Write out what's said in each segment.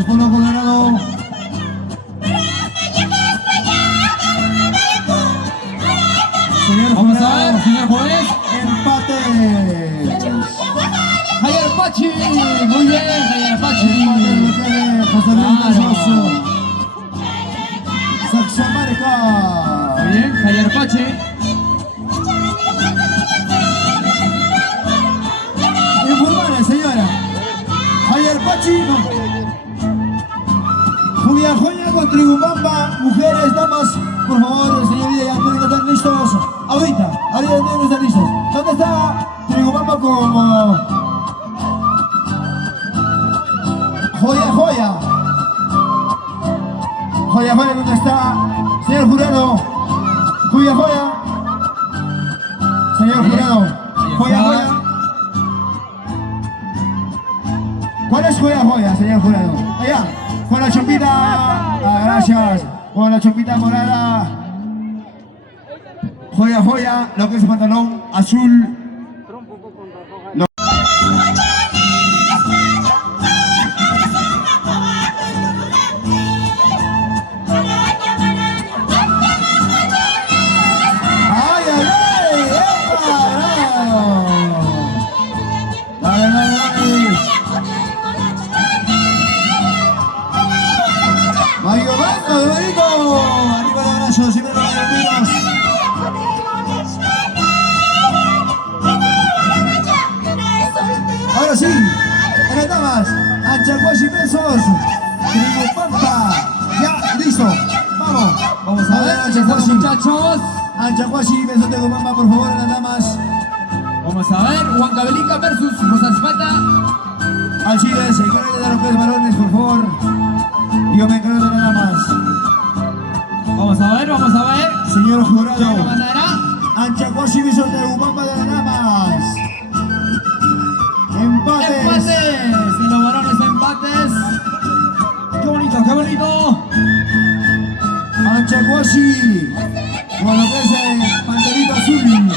Gracias por lo Colorado. Señor Vamos a jurado, ver, señor juez. empate. Javier Pachi. Muy bien, Javier Pachi. Empate lo tiene José Luis Mendoza. Saxamarca. Muy bien, Javier Pachi. Informale, señora. Javier Pachi. Julia Joya con Trigubamba. Mujeres, damas, por favor, señorita, ya tienen que estar listos. Ahorita tienen que estar listos. ¿Dónde está Trigubamba con Joya? Joya, ¿dónde está? Señor jurado. Joya. Señor jurado. Joya. ¿Cuál es Joya, señor jurado? Allá, con la chompita. Gracias. Con la chompita morada. Joya, lo que es pantalón azul. Ahora sí, en las damas, Anchacuachi Besos, Trigubamba, ya, listo, vamos a ver, Anchacuachi, muchachos. Anchacuachi Besos de Trigubamba, por favor, en las damas. Vamos a ver, Huancavelica versus Rosa Espata. Alcides, se encarga de los pies varones, por favor. Yo me encargo de las damas. Vamos a ver. Señor jurado, ¿Quién ganará? Anchacuachi Besos de Trigubamba de las damas. Empates. De los varones, empates. Qué bonito. Anchacuachi, con lo que es el pantalito azul.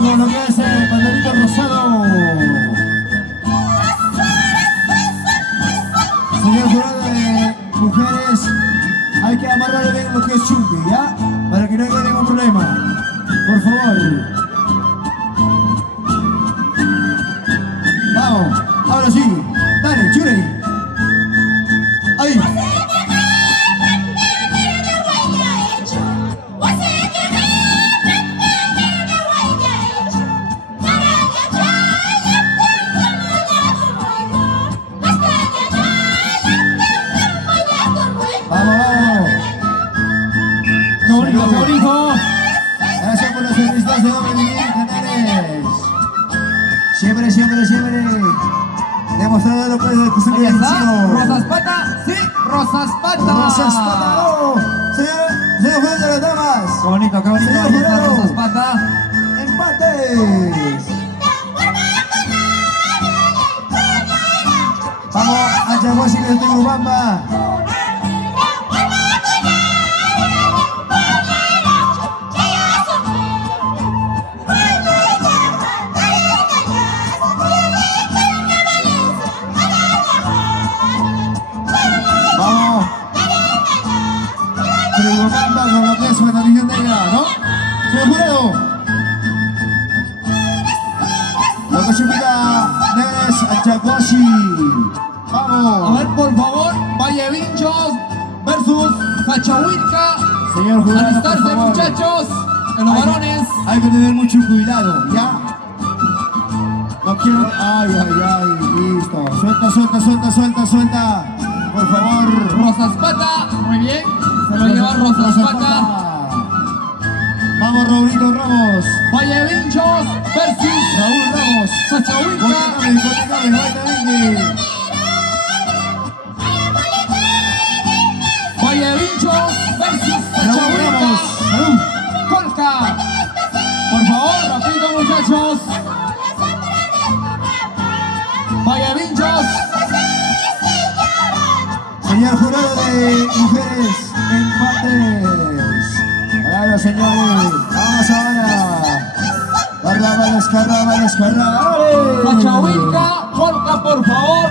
Con lo que es el pantalito rosado. Señor jurado de mujeres, hay que amarrarle bien lo que es chumpi, ¿ya? Para que no haya ningún problema. Por favor. Vamos, ahora sí. Dale, churi. Ahí. Qué bonito. Gracias por los servicios de Hombre Divino Canales. Siempre. Demostrando lo que es el custodio de Ahí está. edición. Rosa Espata. Sí, Rosa Espata. Rosa Espata, no. Señor juez de las damas. Qué bonito. Señor Ahí está jurado. Rosa Espata. Empate. Vamos, Anchacuachi de Trigubamba. Vamos. Trigubamba con lo que es su nariz negra, ¿no? Señor jurado. Lo que se pida es Anchacuachi. Vamos. A ver, por favor, Vallevinchos versus Cachahuilca. Señor jurado, por Alistarse, favor. muchachos, en los varones. Hay que tener mucho cuidado, ¿ya? No quiero... Ay, listo. Suelta. Por favor. Rosa Espata, muy bien. Se lo lleva Rosa Espata. Vamos, Raulito Ramos. Vallevinchos versus Raúl Ramos. Cachahuilca. Vallevinchos versus Raúl Ramos. Cachahuilca. Salud. Colca. Por favor, rapidito, muchachos. Vallevinchos. Señor jurado de mujeres. empates. Claro, señores. Vamos ahora. Carnavales. Sachahuilca, Colca, por favor,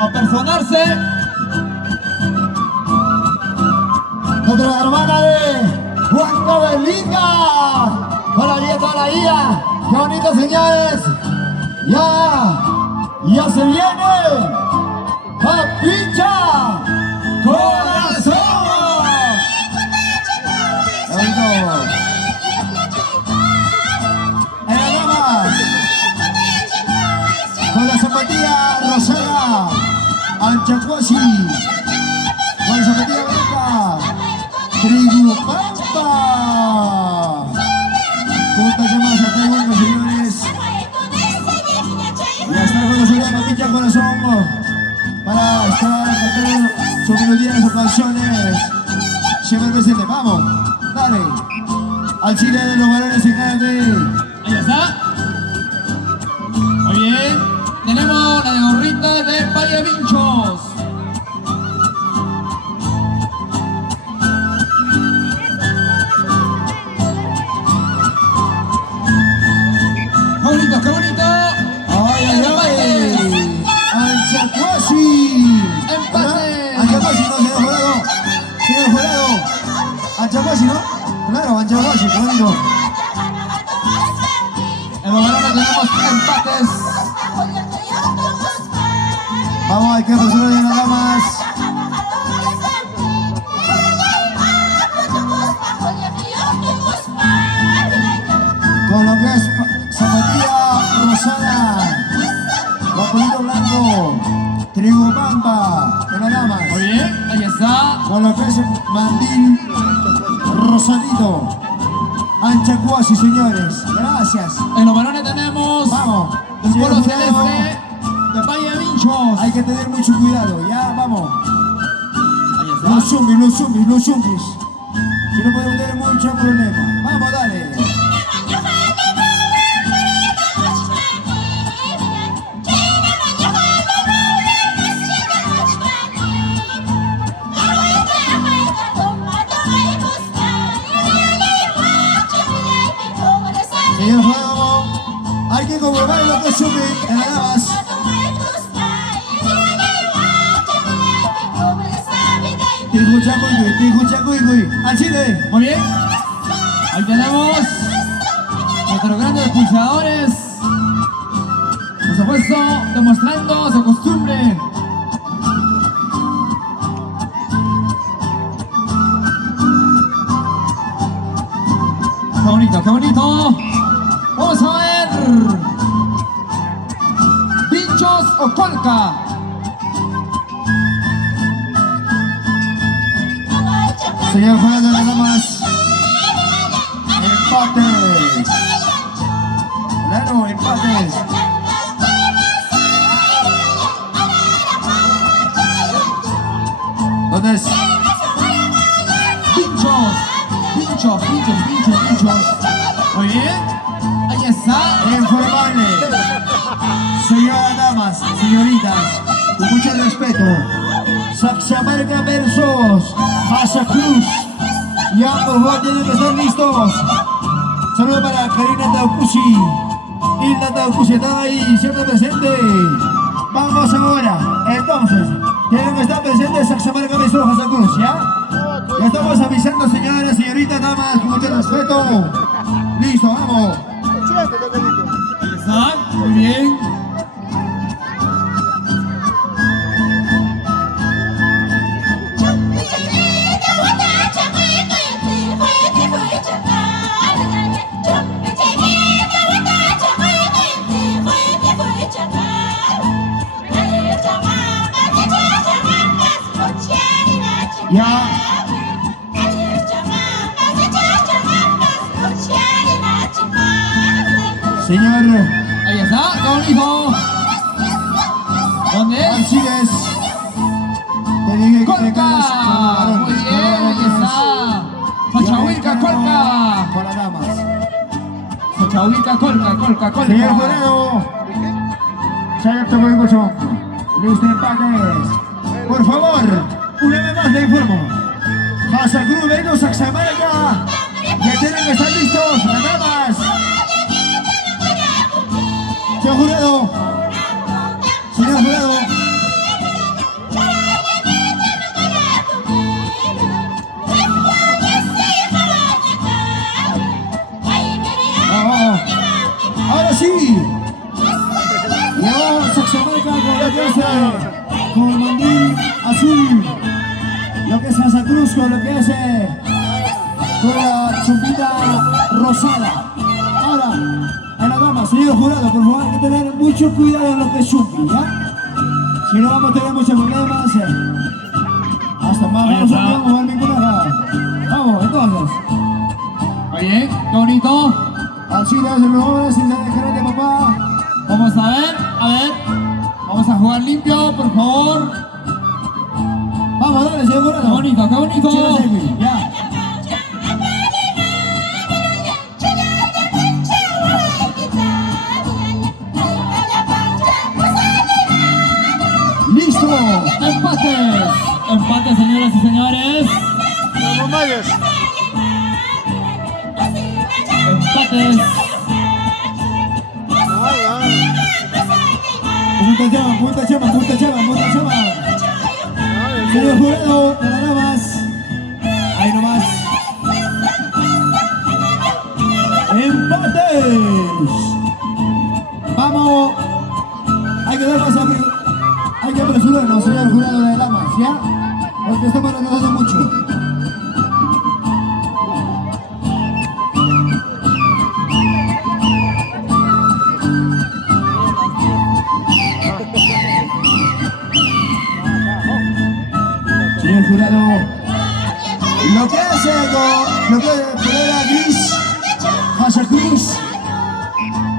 a personarse. Nuestra hermana de Juan Belinda. Toda la vida. Qué bonito, señores. Ya se viene. ¡Papicha! ¡Corazón! Bonito. Nada más. Con la zapatilla rosada. Anchacuasi. Con la zapatilla blanca. Trigupampa. Juntas llamadas a tribunos, señores. Ya está con nosotros Papicha Corazón. Para estar cantando sus melodías, sus canciones. Siempre presente. Vamos. Dale. Al Chile de los varones en grande. Ahí está. Muy bien. Tenemos la de gorrita de Valle Vinchos. Qué bonito. ¡Ay! ¡Anchacuasi! ¡Empate! Anchacuasi, no, señor Jurado. Señor Jurado. Anchacuasi, ¿no? Claro, Anchacuasi, qué bonito. En los varones tenemos empates. Vamos, hay que resolver de las damas. Con lo que es zapatilla rosada, papelito blanco, trigopampa de las damas. Muy bien, ahí está. Con lo que es mandil rosadito, anchacuasi, señores. Gracias. En los varones tenemos Vamos. el Señor polo Jurado, celeste de Valle Vinchos. hay que tener mucho cuidado, ya, vamos. Ahí está. Los zumbis. Si no podemos tener mucho problema. Vamos, dale. Señor Juego, hay que comprobar lo que sube en las damas. Tijuchacuy, al Chile. Muy bien. Ahí tenemos nuestros grandes pulsadores. Por supuesto, demostrando su costumbre. Qué bonito. Vamos a ver. Pinchos o Colca. Señor Juego de las damas. Empates. Claro, empates. ¿Dónde es? Pinchos. Muy bien. Ahí está. Informarle. Señoras damas, señoritas, con mucho respeto. Saxamarca versus Asa Cruz. Ya, por favor, tienen que estar listos. Saludos para Karina Taucusi. Hilda Taucusi, están ahí, siempre presente. Vamos ahora. Entonces, tienen que estar presentes Saxamarca versus Asa Cruz, ¿ya? Ya estamos avisando, señoras, señoritas, damas, con mucho respeto. Listo, vamos. Ahí está. Muy bien. Ya. Señor Ahí está. Qué bonito. ¿Dónde es? Alcides, te dije que te Colca. quedas con los varones. Muy bien. Ahí está. Sachahuilca, Colca. Con las damas. Sachahuilca, Colca. Señor Jurado, señor Tocoicocho, listo, empates. Por favor, una vez más le informo. Casa Cruz, Venus, Saxamarca. Ya tienen que estar listos, las damas. Señor jurado. Señor jurado. Ahora sí. Yo, Saxamarca con lo que es con el mandil azul. Lo que es Casa Cruz con lo que es con la chumpita rosada. Ahora, en la dama, señor jurado, por favor, hay que tener mucho cuidado en lo que es chumpi, ¿ya? Si no vamos a tener muchos problemas. Hasta más, vamos a mover ninguna. Vamos, entonces. Oye, qué bonito. Así le hacen los hombres y se dejarán de papá. Vamos a ver. Vamos a jugar limpio, por favor. Vamos, dale, señor jurado. Qué bonito, qué bonito. Chile Selfie, ya. ¡Listo! Empates, señoras y señores. Mayas. Empates. Punta chama. Señor jurado, de las damas. Ahí nomás. ¡Empates! Vamos. Hay que dar más abrir. Hay que apresurarnos, señor jurado de damas, ¿ya? Porque estamos retrasando mucho. Señor jurado, lo que hace con lo que es polera gris, Casa Cruz,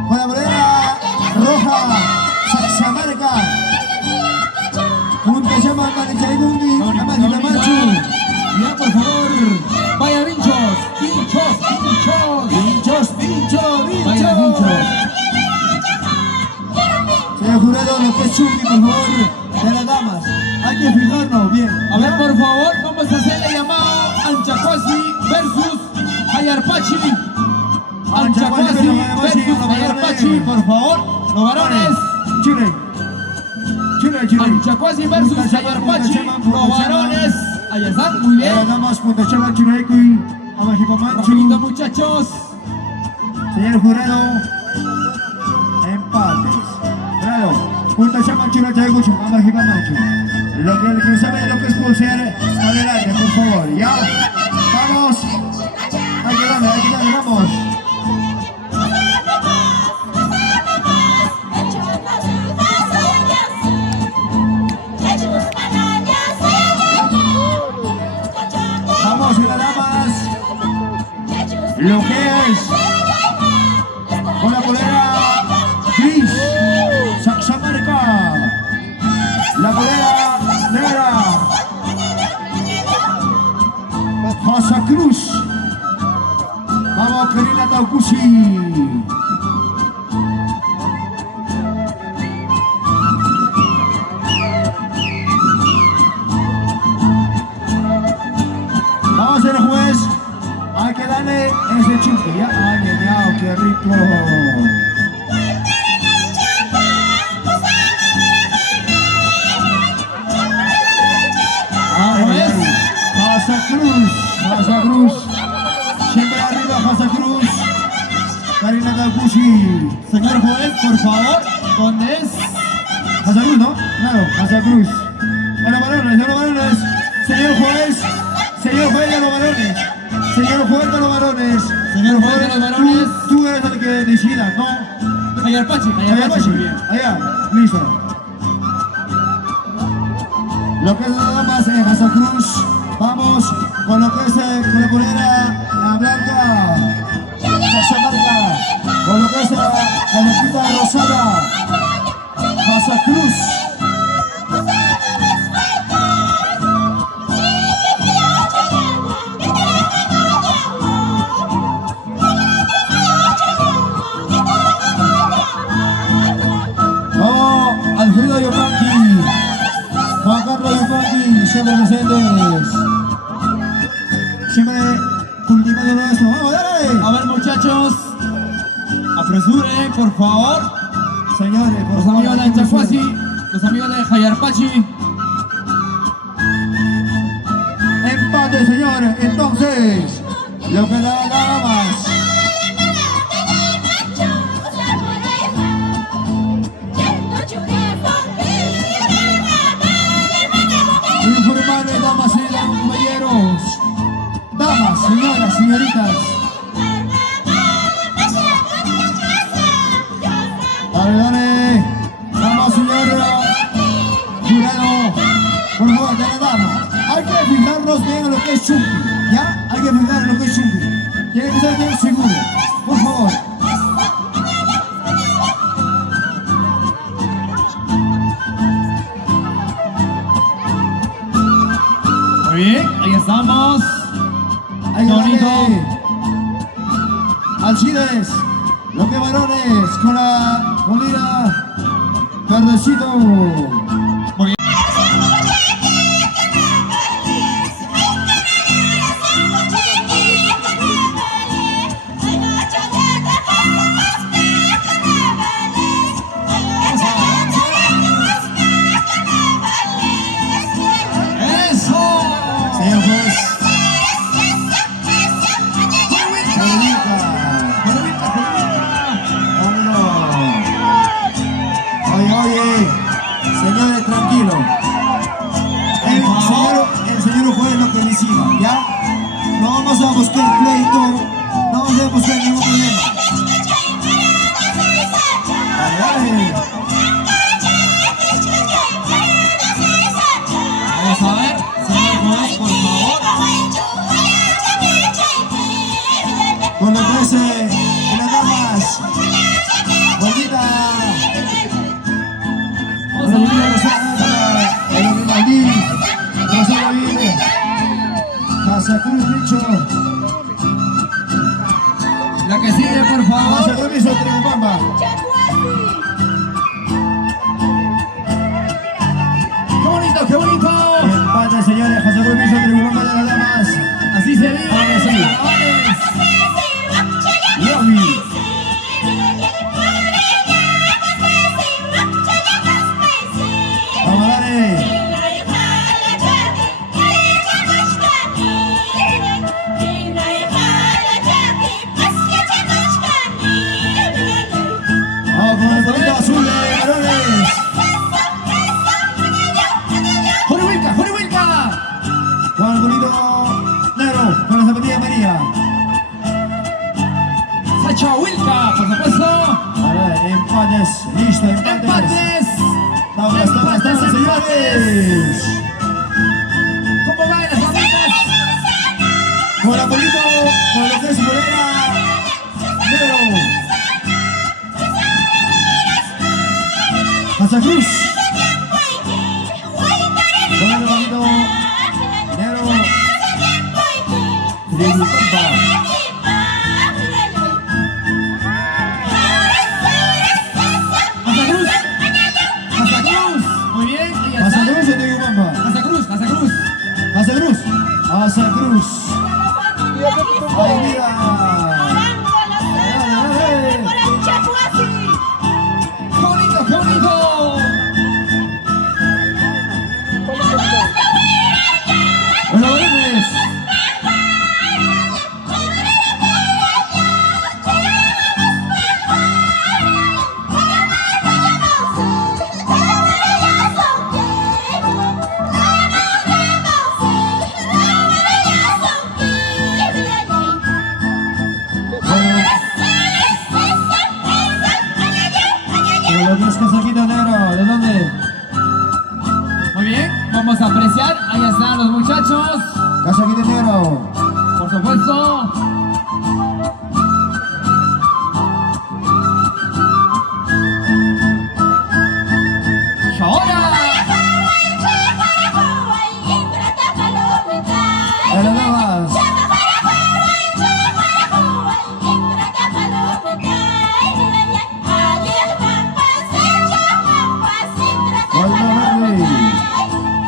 con la polera roja, Saxamarca, Punta Llama, Manichaibundi, Amagina Machu. Ya, por favor. Vaya vinchos. Vaya vinchos. Señor jurado, lo que es chumpi, por favor, de las damas. Hay que fijarnos bien. A ver, por favor, vamos a hacerle llamado Anchacuasi versus Ayarpachi. Anchacuasi versus Ayarpachi, por favor. Los varones. Chile. Anchacuasi versus Ayarpachi. Los varones. Ahí están, muy bien. Las damas, Punta Chama, Churaicuy, Amajipa Rapidito, Manchu. muchachos. Señor jurado, empates. Claro, Punta Chama, Churaicuy, Amajipa Manchu. Lo que sabe lo que es pulsear, adelante, por favor, ¿ya? Vamos. Hay que darle, vamos. Vamos, y las damas. Lo que es con la polera gris, Saxamarca. La polera negra, Casa Cruz. Vamos, Karina Taucusi. Vamos, señor juez. Hay que darle ese chute, ¿ya? Ay, genial, qué rico. Casa Cruz, siempre arriba Casa Cruz, Karina Taucusi. Señor juez, por favor, ¿dónde es? Casa Cruz, ¿no? Claro, Casa Cruz. A los varones, señor juez de los varones, señor juez de los varones. Señor juez de los varones. Tú eres el que decida, ¿no? Ayarpachi, bien. Allá, listo. Lo que es las damas en Casa Cruz, vamos con lo que es con la polera la blanca, Saxamarca, con lo que es la canepita rosada, Casa Cruz. Vamos, Alfredo Yopanqui, Juan Carlos Yopanqui, siempre presentes. siempre cultivando lo nuestro. Vamos, dale. A ver, muchachos, apresuren, por favor. Señores, por Los favor, amigos de aquí Anchacuasi, apresuren. los amigos de Jayarpachi. Empate, señores. Entonces, lo que da nada más. Informarle, damas y caballeros. Damas, señoras, señoritas. Dale, dale. Vamos, señora. Jurado. Por favor, de la dama. Hay que fijarnos bien en lo que es chumpi. ¿Ya? Hay que fijar en lo que es chumpi. Tiene que ser bien seguro. Por favor. Muy bien, ahí estamos. Hay que Bonito. darle. Alcides. Lo que varones con la colina. Verdecito. Muy bien. Eso. Señor juez. Juanita. Vámonos. Oye, oye. Señores, tranquilo. El señor juez lo que decida, ¿ya? No vamos a buscar pleito. No vamos a buscar ningún problema. Dale, dale. Vamos a ver, señor juez, por favor. Con lo que es en las damas. Bonita. Vamos a ver. El Rinaldín. Rosario Vive. Casa Cruz Richo. La que sigue, por Casa favor. Cruz Richo, Triunfamba. ¡Qué bonito, qué bonito! Empate, señores. Casa Cruz Richo, Triunfamba de las damas. Así se vive. Ahora sí. Carnavales. Yogi. Vamos, dale. Vamos con el bonito azul de varones. ¡Jorihuilca, Jorihuilca! Con el bonito negro. Con la zapatilla María. Sachahuilca, por supuesto. Vale, empates. Listo, empates. ¡Empates! Tablas, tablas, tablas, señores. ¿Cómo van las amigas? Con la bonito, con lo que es bolera. Negro. Casa Cruz. Con el bonito. Negro. Triunfamba. Casa Cruz. Casa Cruz. Muy bien, ahí Casa está. Cruz o Triunfamba. Casa Cruz, Casa Cruz. Casa Cruz. Casa Cruz. Ay, mira. ¡Qué bonito, qué bonito! Bueno, varones. Con lo que es Casaquita Negro. ¿De dónde? Muy bien, vamos a apreciar. Ahí están los muchachos. Casaquita Negro. Por supuesto. Y ahora. De las damas.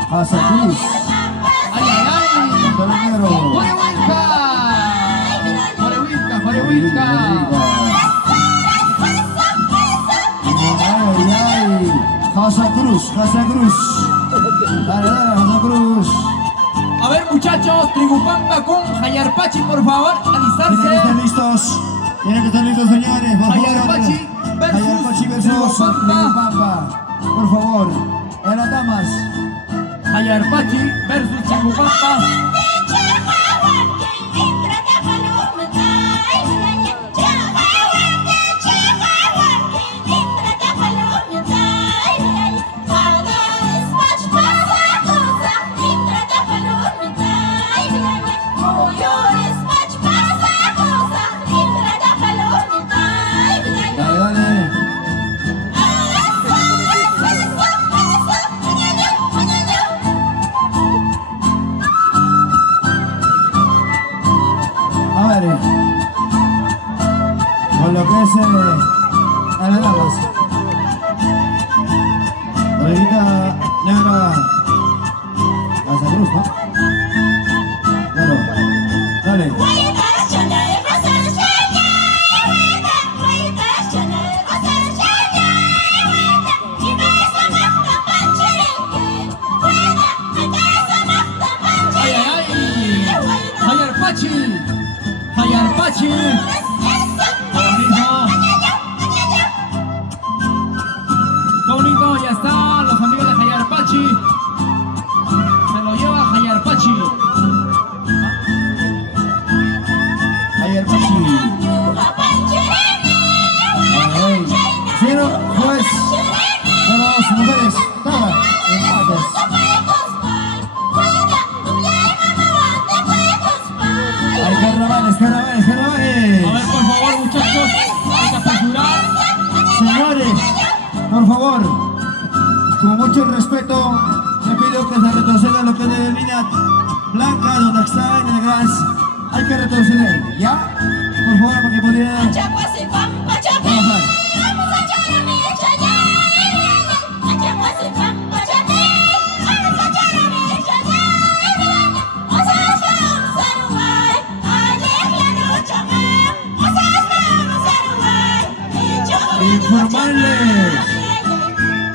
Casa Cruz. Ay, ay, ay. Negro. Jorihuilca. Cruz, Casa Cruz. Dale, dale, Casa Cruz. A ver, muchachos, Trigupampa con Jayarpachi, por favor, Tienen que alistarse. estar listos. Tienen que estar listos, señores. Por favor. Jayarpachi Jayarpachi versus Trigupampa. Por favor. En las damas. Jayarpachi versus Trigupampa. Dale, dale. A ver. Con lo que es a las damas. Ahorita negra. Casa Cruz, ¿no? Claro. Dale. ¡Ay, ay, ay! ¡Jayarpachi! ¡Jayarpachi! ¡Qué bonito! Ya están los amigos de Jayarpachi. Se lo lleva Jayarpachi. Jayarpachi. Ay. Cero, juez. Dos mujeres. Todas. Empates. Hay carnavales, carnavales, carnavales. A ver, por favor, muchachos, hay que apresurar. Señores, por favor, con mucho respeto, le pido que se retroceda lo que es de línea blanca, donde está en el gas. Hay que retroceder, ¿ya? Por favor, para que pudiera trabajar. Informarles.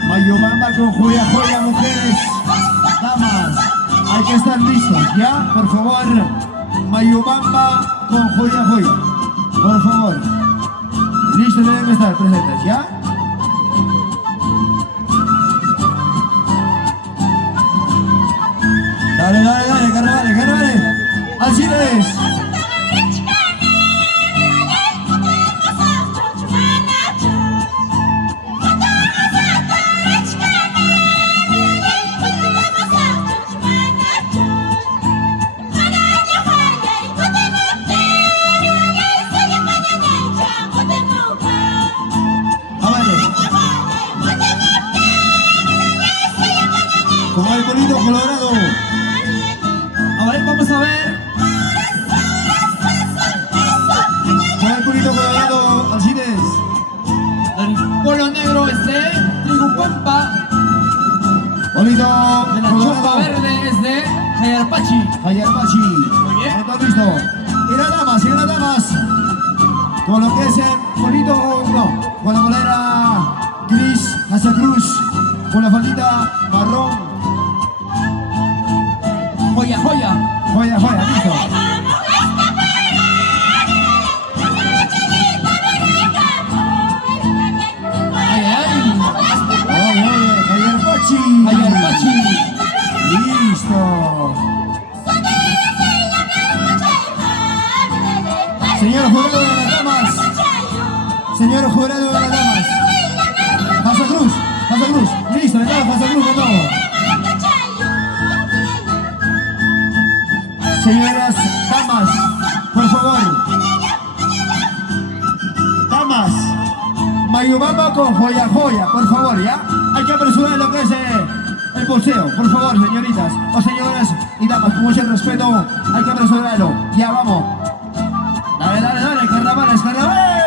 Mayobamba con joya, joya, mujeres, damas. Hay que estar listos, ¿ya? Por favor. Mayobamba con joya, joya. Por favor. Listos deben estar presentes, ¿ya? Dale, dale, dale, carnavales, carnavales. Así es. Con el bonito colorado. A ver, vamos a ver. Con el bonito colorado, Alcides. El polo negro es de Trigupampa. Bonito De la chupa colorado. verde es de Jayarpachi. Jayarpachi. Muy bien. ¿Está listo? Y las damas. Con lo que es el bonito, no, con la bolera gris, Casa Cruz, con la faldita marrón. Joya, joya. Joya, joya, listo. Ay, ay. Oye, oye, Jayarpachi. Jayarpachi. Listo. Señor jurado de las damas. Señor jurado de las damas. Casa Cruz, Casa Cruz. Listo, venga, Casa Cruz, con todo. Señoras, damas, por favor. Damas. Mayobamba con joya, joya, por favor, ¿ya? Hay que apresurar lo que es el boxeo, por favor, señoritas o señoras y damas, con mucho respeto, hay que apresurarlo. Ya, vamos. Dale, dale, dale, carnavales, carnavales.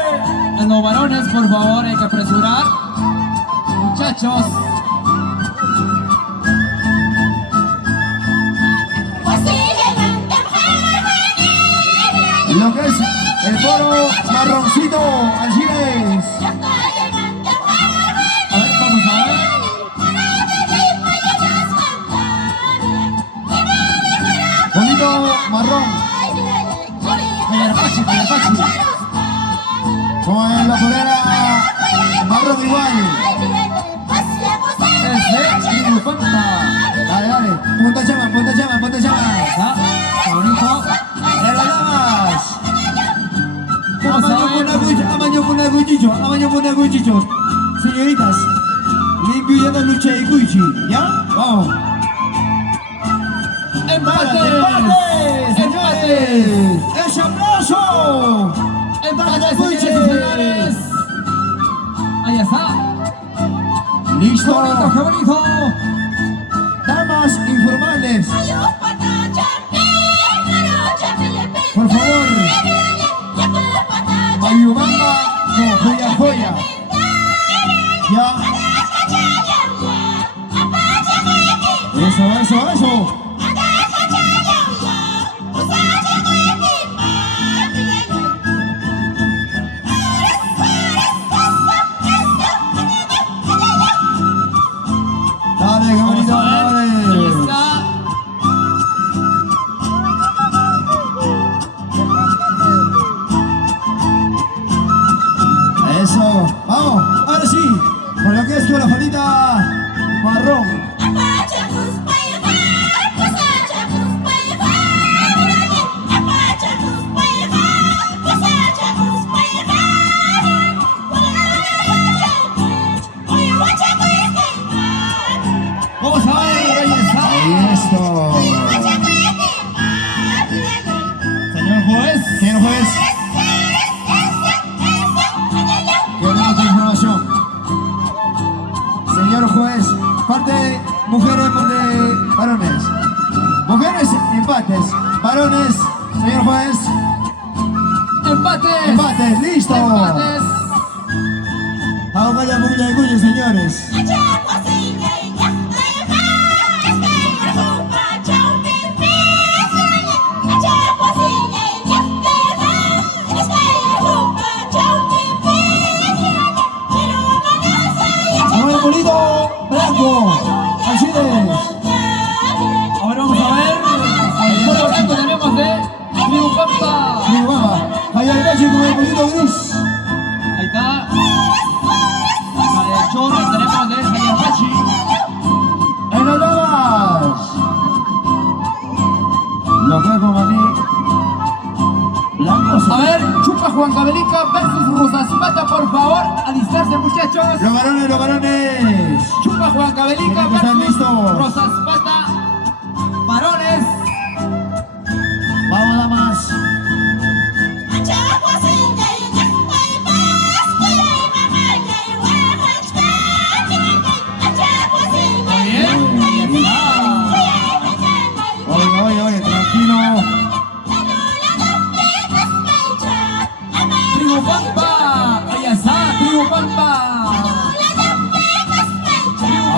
A los varones, por favor, hay que apresurar. Muchachos. Lo que es el polo marroncito, así es. A ver, vamos a ver. bonito marrón. Ayarpachi, Ayarpachi. Con la polera marrón igual. Es de Tribu Pampa. Dale, dale. Punta chama, punta chama, punta chama. Está bonito. ¡En las damas! Vamos a ver. Amaño puna cuchicho, amaño puna cuchicho. Señoritas, limpio ya la lucha de cuchi, ¿ya? Vamos. ¡Empate! ¡Empate! ¡Ese aplauso! ¡Empate, señores y señores! Ahí está. ¡Listo! ¡Qué bonito! Damas informales, por favor. Mayubamba con joya joya. Ya. Eso. Dale, qué bonito, Vamos a ver. dale. Ahí está. Eso, vamos, ahora sí, con lo que es con la faldita marrón. Vamos a ver, ahí está. Ahí esto. Señor juez. Señor juez, queremos tu información. Señor juez, parte mujeres, parte varones. Mujeres, empates. Varones, señor juez, Empates. empates, listo. Empates. Vamos allá, muy bien, señores. Muy bonito, blanco, así es. Ahora vamos a ver. El color blanco tenemos de Tribu Pampa. Mi guapa, allá el pecho con el bonito gris. Ahí está. La de Chorro tenemos de Ayarpachi. En las damas. Lo que con maní. Blancos. A ver, Chupa Juan Cabelica versus Rosaspata, por favor. Alistarse, muchachos. Los varones, los varones. Chupa Juan Cabelica Tienen que estar versus listos. Rosaspata. Varones. Vamos, damas. Bien. Oye, tranquilo. Tribu Pampa. Ahí está, Tribu Pampa.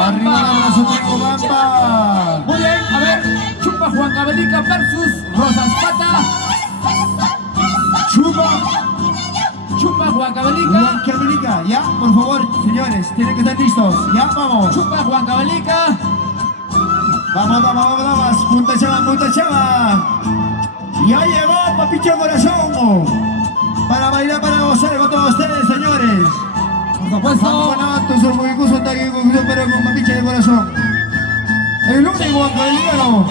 Arriba la brazo, tengo Pampa. Muy bien, a ver, Chupa Juan Cabelica versus Rosaspata. Chupa. Chupa Juan Cabelica. Juan Cabelica, ya, por favor, señores, tienen que estar listos. Ya, vamos. Chupa Juan Cabelica. Vamos, damas. Punta chama. Ya llegó Papicho Corazón. Para bailar, para gozar con todos ustedes, señores. Por supuesto. Vamos con Atos, orgulloso ataque con pero con Papicho de Corazón. El único académico.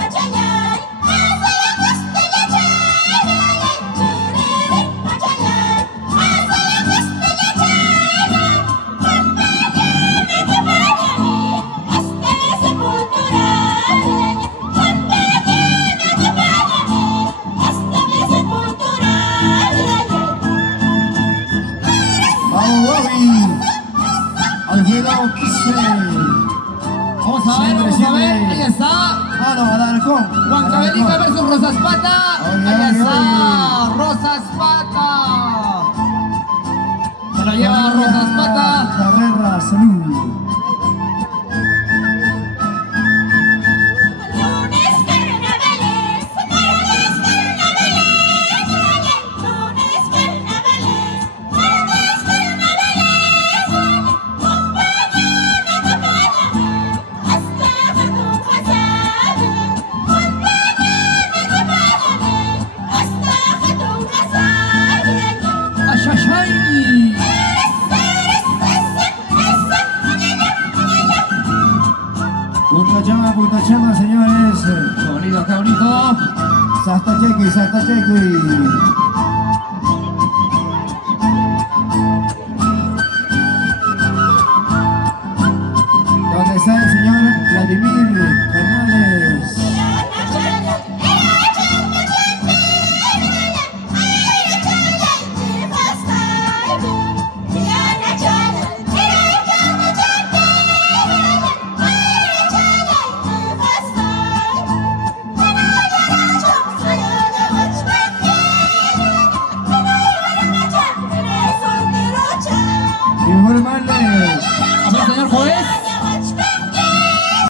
Vamos, Bobby. Alfredo Pise. Vamos a ver, ahí está. Ah, no, Alarcón. Juan Cabelica versus Rosaspata. Oye, Ahí oye, está, Rosaspata. Se lo lleva Rosaspata. Carrera, salud. qué bonito. Sasta Chequi.